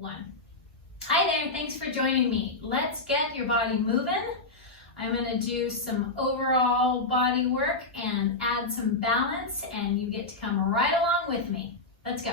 1. Hi there, thanks for joining me. Let's get your body moving. I'm going to do some overall body work and add some balance, and you get to come right along with me. Let's go.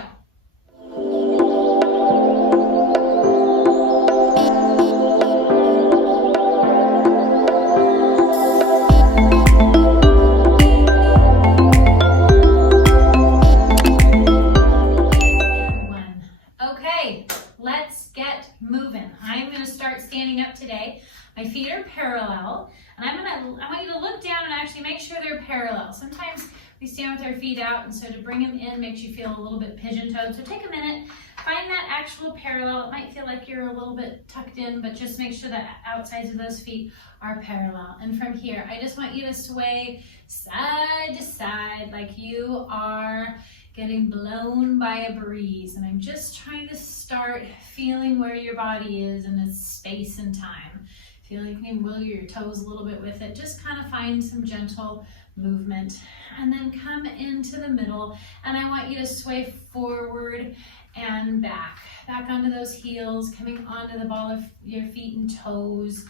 Today, my feet are parallel, and I want you to look down and actually make sure they're parallel. Sometimes we stand with our feet out, and so to bring them in makes you feel a little bit pigeon-toed. So take a minute, find that actual parallel. It might feel like you're a little bit tucked in, but just make sure that outsides of those feet are parallel. And from here, I just want you to sway side to side like you are getting blown by a breeze. And I'm just trying to start feeling where your body is in this space and time. Feel like you can wiggle your toes a little bit with it. Just kind of find some gentle movement. And then come into the middle. And I want you to sway forward and back. Back onto those heels, coming onto the ball of your feet and toes.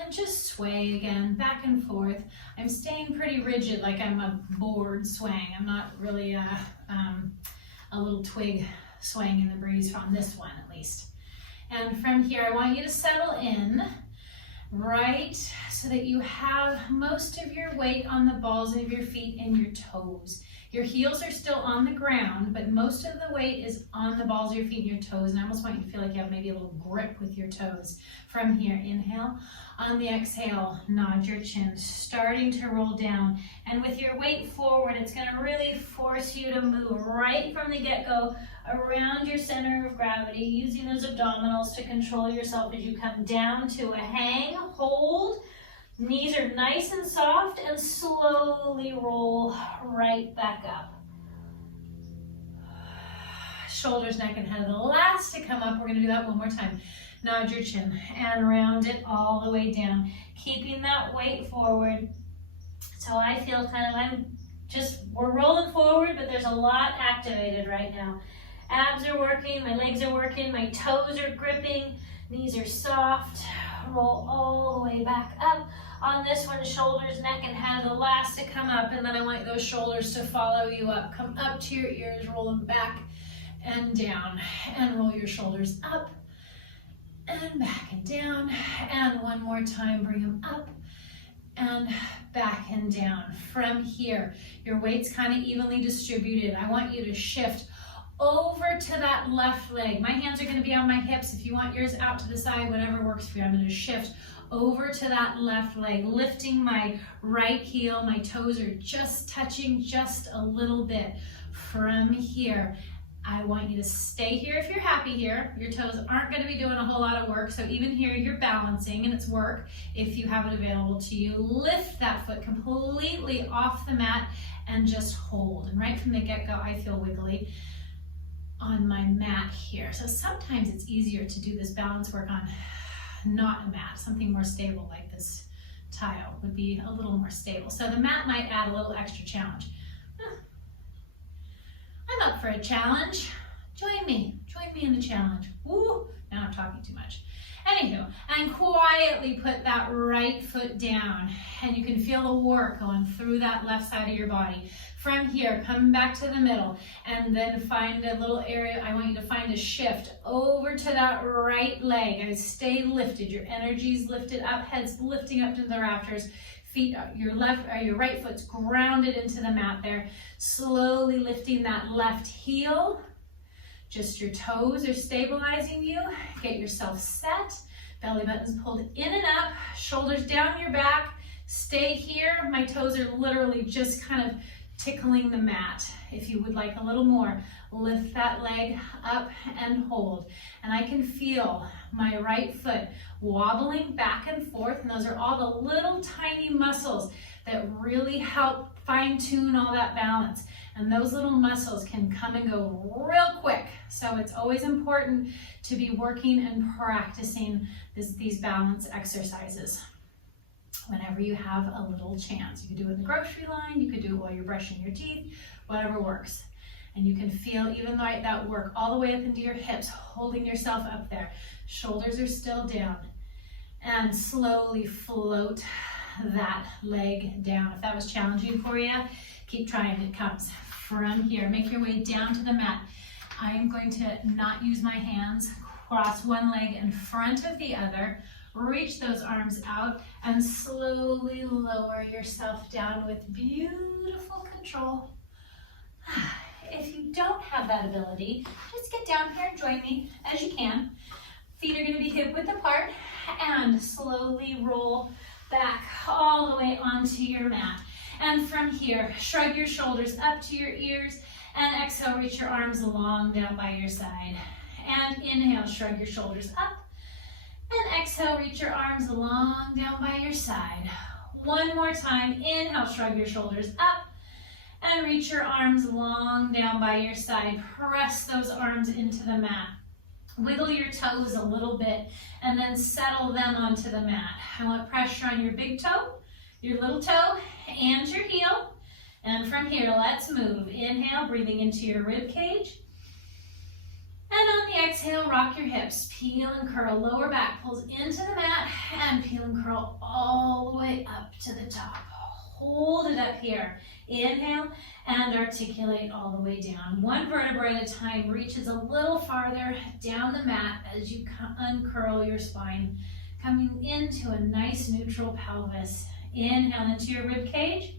And just sway again, back and forth. I'm staying pretty rigid, like I'm a board swaying. I'm not really a little twig swaying in the breeze on this one, at least. And from here, I want you to settle in, right, so that you have most of your weight on the balls of your feet and your toes. Your heels are still on the ground, but most of the weight is on the balls of your feet and your toes. And I almost want you to feel like you have maybe a little grip with your toes. From here, inhale. On the exhale, nod your chin, starting to roll down. And with your weight forward, it's going to really force you to move right from the get-go around your center of gravity, using those abdominals to control yourself as you come down to a hang, hold. Knees are nice and soft, and slowly roll right back up. Shoulders, neck, and head are the last to come up. We're going to do that one more time. Nod your chin and round it all the way down, keeping that weight forward. So I feel we're rolling forward, but there's a lot activated right now. Abs are working, my legs are working, my toes are gripping, knees are soft. Roll all the way back up. On this one, shoulders, neck, and head are the last to come up, and then I want those shoulders to follow you up. Come up to your ears, roll them back and down, and roll your shoulders up and back and down, and one more time, bring them up and back and down. From here, your weight's kind of evenly distributed. I want you to shift over to that left leg. My hands are going to be on my hips. If you want yours out to the side, whatever works for you, I'm going to shift over to that left leg, lifting my right heel. My toes are just touching just a little bit. From here, I want you to stay here if you're happy here. Your toes aren't going to be doing a whole lot of work, so even here you're balancing, and it's work if you have it available to you. Lift that foot completely off the mat and just hold. And right from the get-go, I feel wiggly on my mat here. So sometimes it's easier to do this balance work on not a mat. Something more stable like this tile would be a little more stable. So the mat might add a little extra challenge. I'm up for a challenge. Join me in the challenge. Woo, now I'm talking too much. Anywho, and quietly put that right foot down, and you can feel the work going through that left side of your body. From here, come back to the middle, and then find a little area. I want you to find a shift over to that right leg. And stay lifted. Your energy's lifted up, head's lifting up to the rafters. Feet, your right foot's grounded into the mat there. Slowly lifting that left heel. Just your toes are stabilizing you. Get yourself set. Belly button's pulled in and up. Shoulders down your back. Stay here. My toes are literally just kind of tickling the mat. If you would like a little more, lift that leg up and hold. And I can feel my right foot wobbling back and forth, and those are all the little tiny muscles that really help fine-tune all that balance. And those little muscles can come and go real quick. So it's always important to be working and practicing these balance exercises whenever you have a little chance. You could do it in the grocery line, you could do it while you're brushing your teeth, whatever works. And you can feel even like that work all the way up into your hips, holding yourself up there. Shoulders are still down. And slowly float that leg down. If that was challenging for you, keep trying. It comes from here. Make your way down to the mat. I am going to not use my hands. Cross one leg in front of the other. Reach those arms out and slowly lower yourself down with beautiful control. If you don't have that ability, just get down here and join me as you can. Feet are going to be hip width apart and slowly roll back all the way onto your mat. And from here, shrug your shoulders up to your ears and exhale, reach your arms long down by your side. And inhale, shrug your shoulders up. And exhale, reach your arms long down by your side. One more time, inhale, shrug your shoulders up. And reach your arms long down by your side. Press those arms into the mat. Wiggle your toes a little bit and then settle them onto the mat. I want pressure on your big toe, your little toe, and your heel. And from here, let's move. Inhale, breathing into your rib cage. And on the exhale, rock your hips. Peel and curl. Lower back pulls into the mat and peel and curl all the way up to the top. Hold it up here. Inhale and articulate all the way down. One vertebra at a time reaches a little farther down the mat as you uncurl your spine, coming into a nice neutral pelvis. Inhale into your rib cage.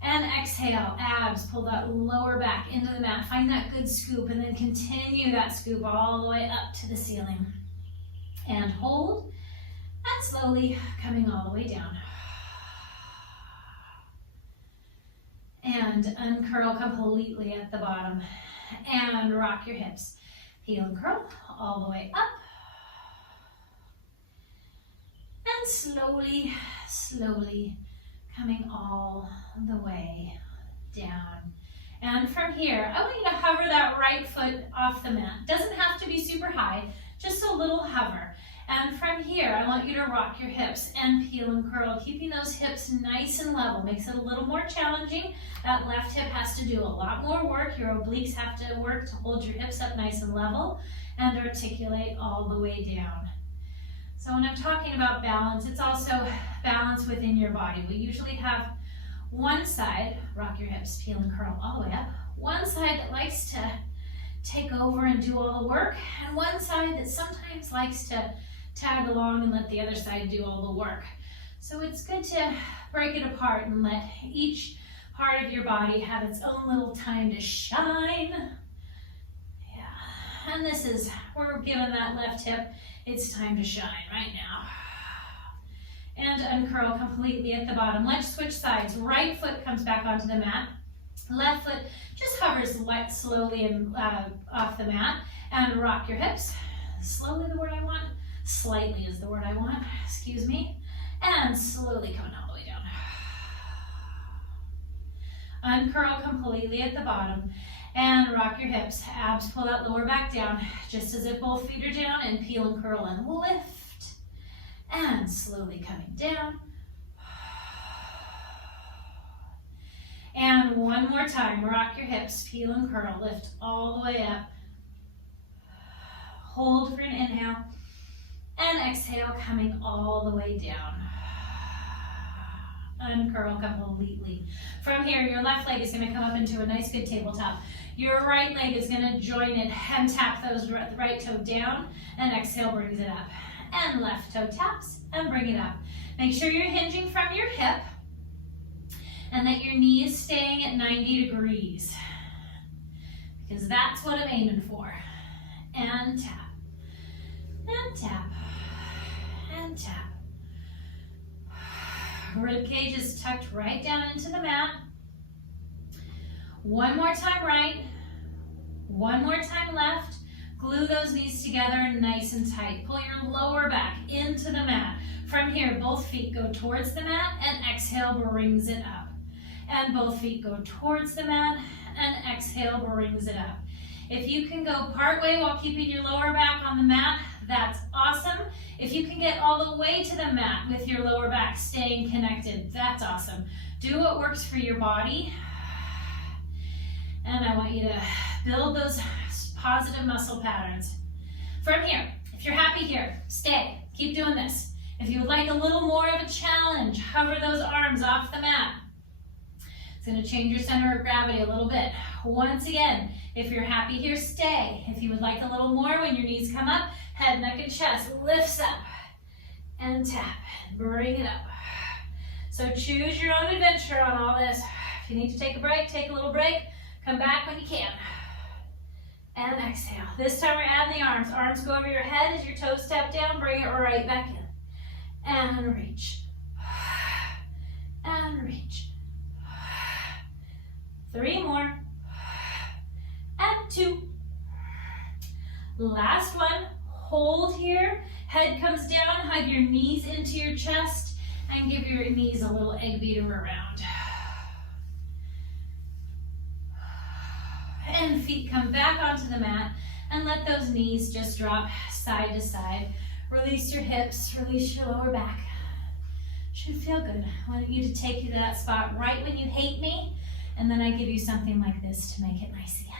And exhale, abs, pull that lower back into the mat. Find that good scoop and then continue that scoop all the way up to the ceiling. And hold, and slowly coming all the way down. And uncurl completely at the bottom. And rock your hips. Heel and curl all the way up. And slowly, slowly coming all the way down. And from here, I want you to hover that right foot off the mat. Doesn't have to be super high, just a little hover. And from here, I want you to rock your hips and peel and curl, keeping those hips nice and level. Makes it a little more challenging. That left hip has to do a lot more work. Your obliques have to work to hold your hips up nice and level and articulate all the way down. So when I'm talking about balance, it's also balance within your body. We usually have one side, rock your hips, peel and curl all the way up, one side that likes to take over and do all the work, and one side that sometimes likes to tag along and let the other side do all the work. So it's good to break it apart and let each part of your body have its own little time to shine. Yeah, and this is, we're giving that left hip its time to shine right now. And uncurl completely at the bottom. Let's switch sides. Right foot comes back onto the mat. Left foot just hovers slowly and off the mat. And rock your hips. Slowly the word I want. Slightly is the word I want. Excuse me. And slowly coming all the way down. Uncurl completely at the bottom. And rock your hips. Abs, pull that lower back down, just as if both feet are down, and peel and curl and lift. And slowly coming down. And one more time, rock your hips, peel and curl, lift all the way up. Hold for an inhale. And exhale, coming all the way down. Uncurl completely. From here, your left leg is going to come up into a nice good tabletop. Your right leg is going to join it and tap those right toe down, and exhale brings it up. And left toe taps and bring it up. Make sure you're hinging from your hip and that your knee is staying at 90 degrees, because that's what I'm aiming for. And tap, and tap, and tap. Rib cage is tucked right down into the mat. One more time right, one more time left. Glue those knees together nice and tight. Pull your lower back into the mat. From here, both feet go towards the mat, and exhale brings it up. And both feet go towards the mat, and exhale brings it up. If you can go part way while keeping your lower back on the mat, that's awesome. If you can get all the way to the mat with your lower back staying connected, that's awesome. Do what works for your body. And I want you to build those positive muscle patterns. From here, if you're happy here, stay. Keep doing this. If you would like a little more of a challenge, hover those arms off the mat. It's going to change your center of gravity a little bit. Once again, if you're happy here, stay. If you would like a little more, when your knees come up, head, neck, and chest lifts up and tap. Bring it up. So choose your own adventure on all this. If you need to take a break, take a little break. Come back when you can. And exhale. This time we're adding the arms. Arms go over your head as your toes step down. Bring it right back in. And reach. And reach. 3 more. And 2. Last one. Hold here. Head comes down. Hug your knees into your chest. And give your knees a little egg beater around. And feet come back onto the mat. And let those knees just drop side to side. Release your hips, release your lower back. Should feel good. I want you to take you to that spot right when you hate me, and then I give you something like this to make it nice again.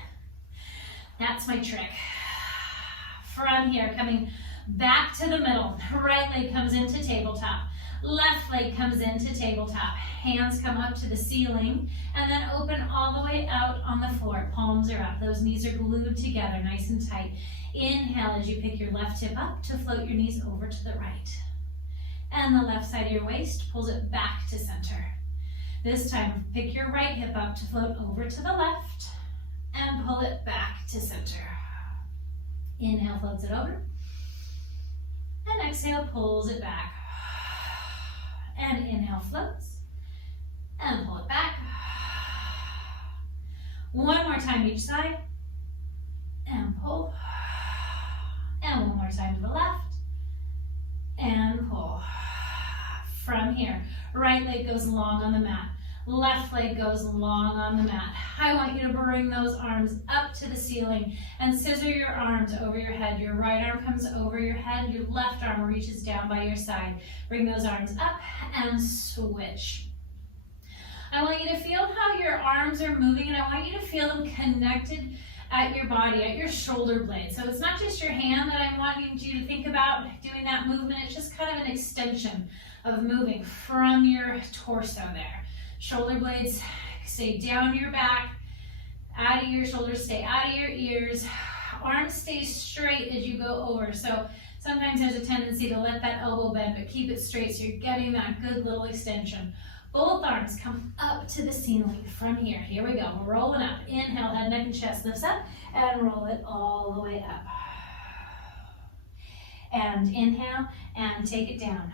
That's my trick. From here, coming back to the middle. Right leg comes into tabletop. Left leg comes into tabletop. Hands come up to the ceiling, and then open all the way out on the floor. Palms are up. Those knees are glued together, nice and tight. Inhale as you pick your left hip up to float your knees over to the right. And the left side of your waist pulls it back to center. This time, pick your right hip up to float over to the left and pull it back to center. Inhale, floats it over. And exhale, pulls it back. And inhale, floats. And pull it back. One more time each side. And pull. And one more time to the left. And pull. From here, right leg goes long on the mat. Left leg goes long on the mat. I want you to bring those arms up to the ceiling and scissor your arms over your head. Your right arm comes over your head. Your left arm reaches down by your side. Bring those arms up and switch. I want you to feel how your arms are moving, and I want you to feel them connected at your body, at your shoulder blade. So it's not just your hand that I'm wanting you to think about doing that movement. It's just kind of an extension of moving from your torso there. Shoulder blades stay down your back, out of your shoulders, stay out of your ears. Arms stay straight as you go over. So sometimes there's a tendency to let that elbow bend, but keep it straight so you're getting that good little extension. Both arms come up to the ceiling from here. Here we go. We're rolling up. Inhale, head, neck, and chest lifts up, and roll it all the way up. And inhale, and take it down.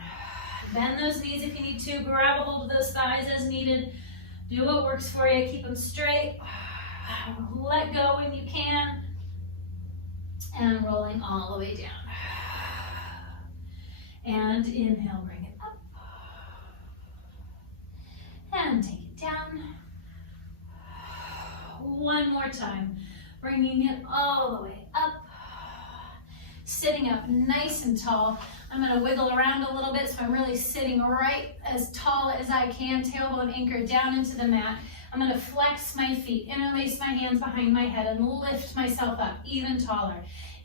Bend those knees if you need to. Grab a hold of those thighs as needed. Do what works for you. Keep them straight. Let go when you can. And rolling all the way down. And inhale, bring it up. And take it down. One more time. Bringing it all the way up. Sitting up nice and tall. I'm going to wiggle around a little bit so I'm really sitting right as tall as I can. Tailbone anchored down into the mat. I'm going to flex my feet, interlace my hands behind my head, and lift myself up even taller.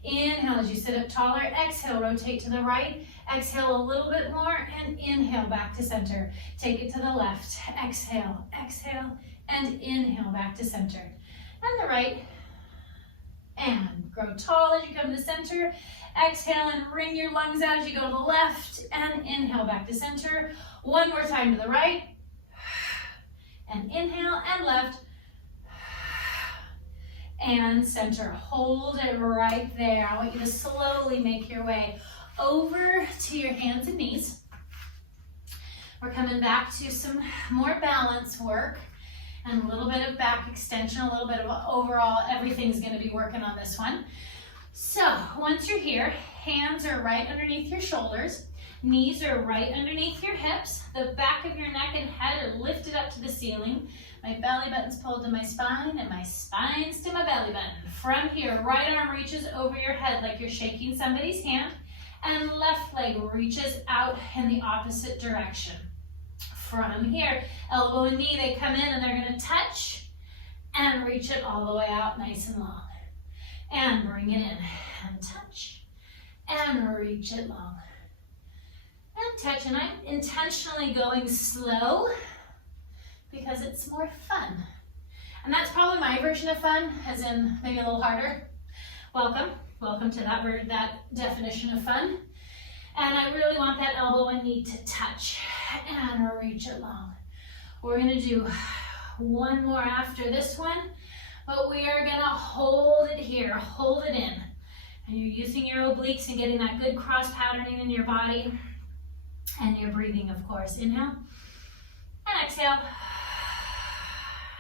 Inhale as you sit up taller. Exhale, rotate to the right. Exhale a little bit more, and inhale back to center. Take it to the left. Exhale, exhale, and inhale back to center. And the right. And grow tall as you come to center. Exhale and wring your lungs out as you go to the left. And inhale back to center. One more time to the right. And inhale and left. And center. Hold it right there. I want you to slowly make your way over to your hands and knees. We're coming back to some more balance work. And a little bit of back extension, a little bit of overall, everything's going to be working on this one. So once you're here, hands are right underneath your shoulders, knees are right underneath your hips, the back of your neck and head are lifted up to the ceiling. My belly button's pulled to my spine and my spine's to my belly button. From here, right arm reaches over your head like you're shaking somebody's hand, and left leg reaches out in the opposite direction. From here, elbow and knee, they come in and they're going to touch, and reach it all the way out nice and long. And bring it in and touch and reach it long. And touch, and I'm intentionally going slow because it's more fun. And that's probably my version of fun, as in maybe a little harder. Welcome to that definition of fun. And I really want that elbow and knee to touch and reach it long. We're gonna do one more after this one, but we are gonna hold it here, hold it in. And you're using your obliques and getting that good cross patterning in your body. And you're breathing, of course. Inhale and exhale.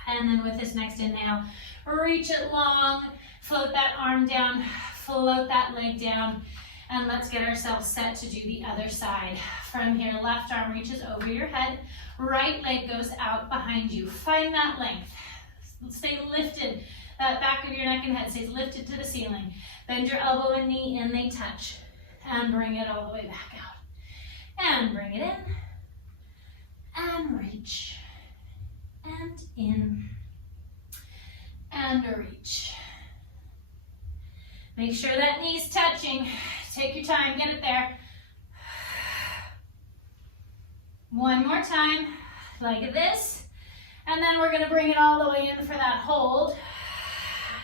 And then with this next inhale, reach it long, float that arm down, float that leg down, and let's get ourselves set to do the other side. From here, left arm reaches over your head, right leg goes out behind you. Find that length. Stay lifted. That back of your neck and head stays lifted to the ceiling. Bend your elbow and knee in, they touch. And bring it all the way back out. And bring it in. And reach. And in. And reach. Make sure that knee's touching. Take your time, get it there. One more time, like this. And then we're gonna bring it all the way in for that hold.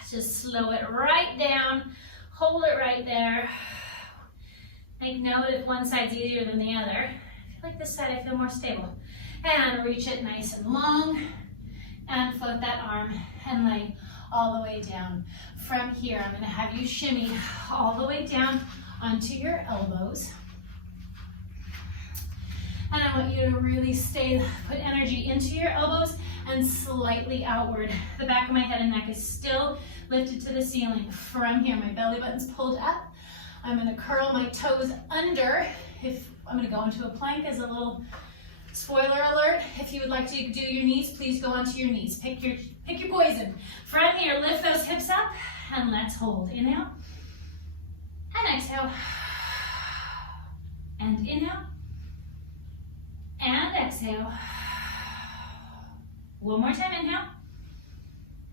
Just slow it right down. Hold it right there. Make note if one side's easier than the other. I feel like this side I feel more stable. And reach it nice and long. And float that arm and leg all the way down. From here, I'm gonna have you shimmy all the way down onto your elbows. And I want you to really put energy into your elbows and slightly outward. The back of my head and neck is still lifted to the ceiling. From here, my belly button's pulled up. I'm gonna curl my toes under. I'm gonna go into a plank as a little spoiler alert. If you would like to do your knees, please go onto your knees. Pick your poison. From here, lift those hips up and let's hold. Inhale and exhale. And inhale and exhale. One more time, inhale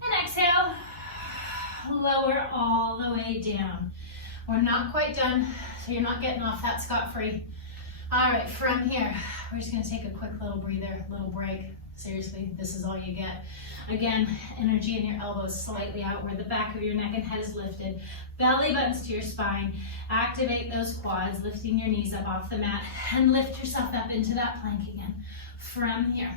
and exhale. Lower all the way down. We're not quite done, so you're not getting off that scot-free. All right, from here, we're just gonna take a quick little breather, little break. Seriously, this is all you get. Again, energy in your elbows slightly outward. The back of your neck and head is lifted. Belly buttons to your spine. Activate those quads, lifting your knees up off the mat, and lift yourself up into that plank again. From here.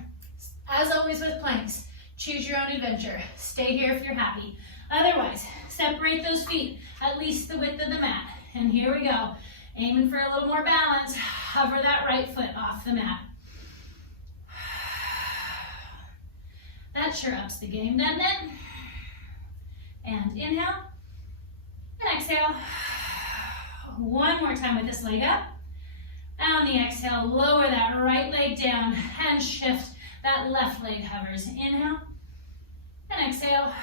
As always with planks, choose your own adventure. Stay here if you're happy. Otherwise, separate those feet at least the width of the mat. And here we go. Aiming for a little more balance. Hover that right foot off the mat. That sure ups the game, doesn't it? And inhale and exhale. One more time with this leg up. On the exhale, lower that right leg down and shift. That left leg hovers. Inhale and exhale.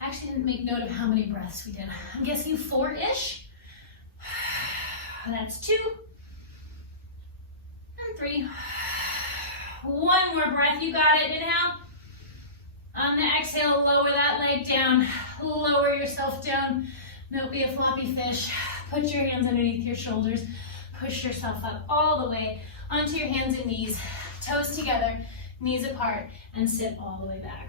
I actually didn't make note of how many breaths we did. I'm guessing 4-ish. That's 2 and 3. One more breath, you got it. Inhale. On the exhale, lower that leg down. Lower yourself down. Don't be a floppy fish. Put your hands underneath your shoulders. Push yourself up all the way onto your hands and knees. Toes together, knees apart, and sit all the way back.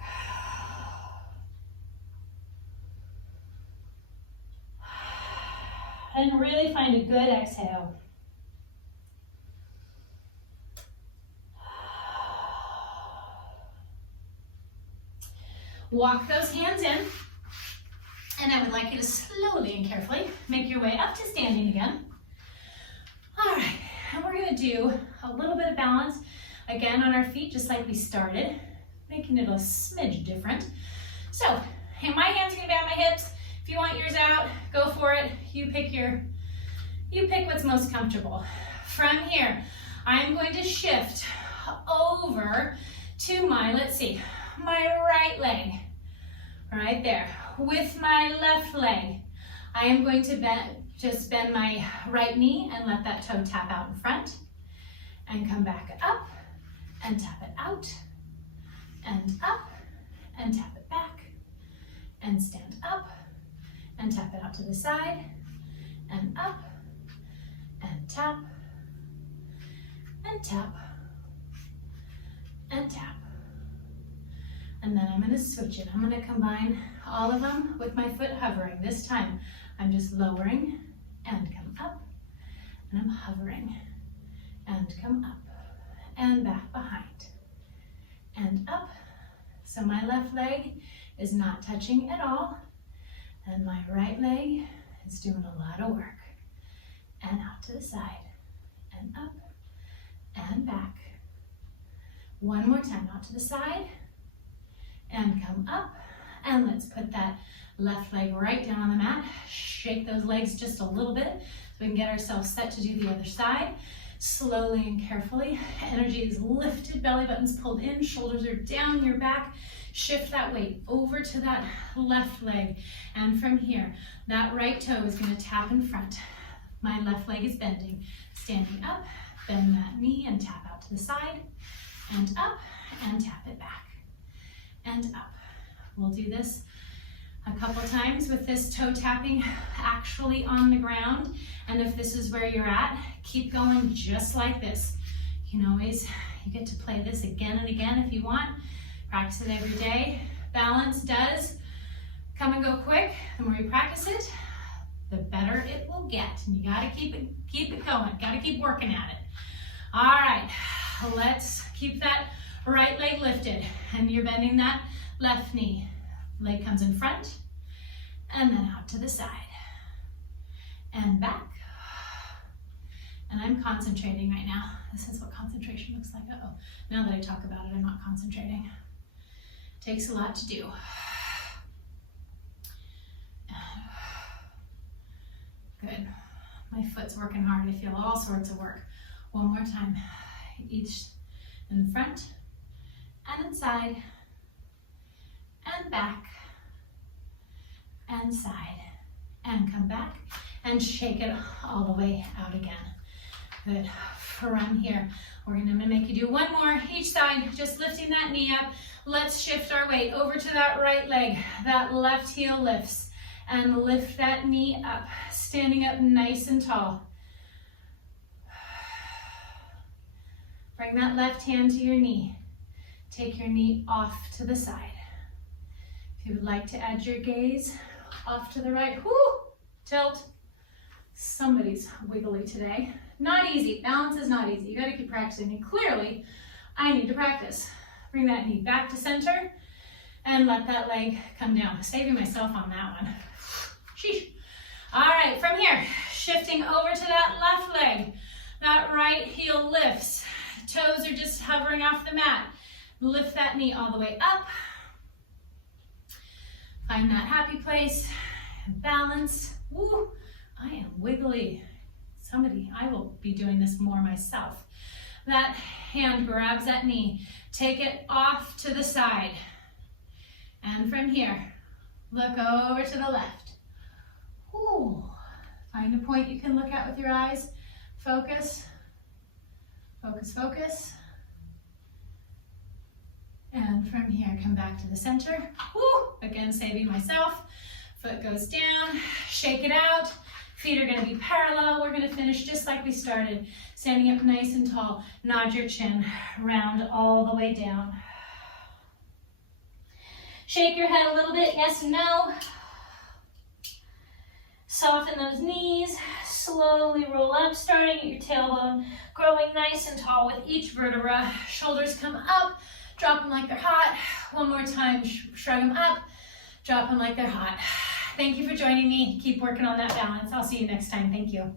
And really find a good exhale. Walk those hands in, and I would like you to slowly and carefully make your way up to standing again. All right, and we're gonna do a little bit of balance again on our feet, just like we started, making it a smidge different. So, my hands are gonna be on my hips. If you want yours out, go for it. You pick what's most comfortable. From here, I'm going to shift over to my, my right leg, right there. With my left leg, I am going to bend my right knee and let that toe tap out in front and come back up and tap it out and up, and tap it back, and stand up, and tap it out to the side, and up, and tap, and tap, and tap. And then I'm going to switch it. I'm going to combine all of them with my foot hovering. This time I'm just lowering and come up, and I'm hovering and come up and back behind and up. So my left leg is not touching at all, and my right leg is doing a lot of work. And out to the side and up and back. One more time, out to the side and come up, and let's put that left leg right down on the mat. Shake those legs just a little bit so we can get ourselves set to do the other side. Slowly and carefully. Energy is lifted, belly button's pulled in, shoulders are down your back. Shift that weight over to that left leg. And from here, that right toe is going to tap in front. My left leg is bending. Standing up, bend that knee and tap out to the side. And up, and tap it back. And up. We'll do this a couple times with this toe tapping actually on the ground. And if this is where you're at, keep going just like this. You get to play this again and again if you want. Practice it every day. Balance does come and go quick. The more you practice it, the better it will get. And you gotta keep it going. Gotta keep working at it. All right, let's keep that right leg lifted. And you're bending that left knee. Leg comes in front, and then out to the side. And back. And I'm concentrating right now. This is what concentration looks like. Uh-oh. Now that I talk about it, I'm not concentrating. Takes a lot to do. Good. My foot's working hard. I feel all sorts of work. One more time. Each in front and inside and back and side and come back and shake it all the way out again. Good. From here, we're going to make you do one more each side, just lifting that knee up. Let's shift our weight over to that right leg. That left heel lifts, and lift that knee up, standing up nice and tall. Bring that left hand to your knee. Take your knee off to the side. If you would like to add your gaze off to the right, whoo, tilt. Somebody's wiggly today. Not easy. Balance is not easy. You got to keep practicing. And clearly, I need to practice. Bring that knee back to center and let that leg come down. Saving myself on that one. Sheesh. All right, from here, shifting over to that left leg. That right heel lifts. Toes are just hovering off the mat. Lift that knee all the way up. Find that happy place. Balance. Woo. I am wiggly. I will be doing this more myself. That hand grabs that knee. Take it off to the side. And from here, look over to the left. Ooh. Find a point you can look at with your eyes. Focus. Focus, focus. And from here, come back to the center. Woo. Again, saving myself. Foot goes down. Shake it out. Feet are going to be parallel. We're going to finish just like we started. Standing up nice and tall. Nod your chin. Round all the way down. Shake your head a little bit. Yes and no. Soften those knees. Slowly roll up, starting at your tailbone. Growing nice and tall with each vertebra. Shoulders come up. Drop them like they're hot. One more time. Shrug them up. Drop them like they're hot. Thank you for joining me. Keep working on that balance. I'll see you next time. Thank you.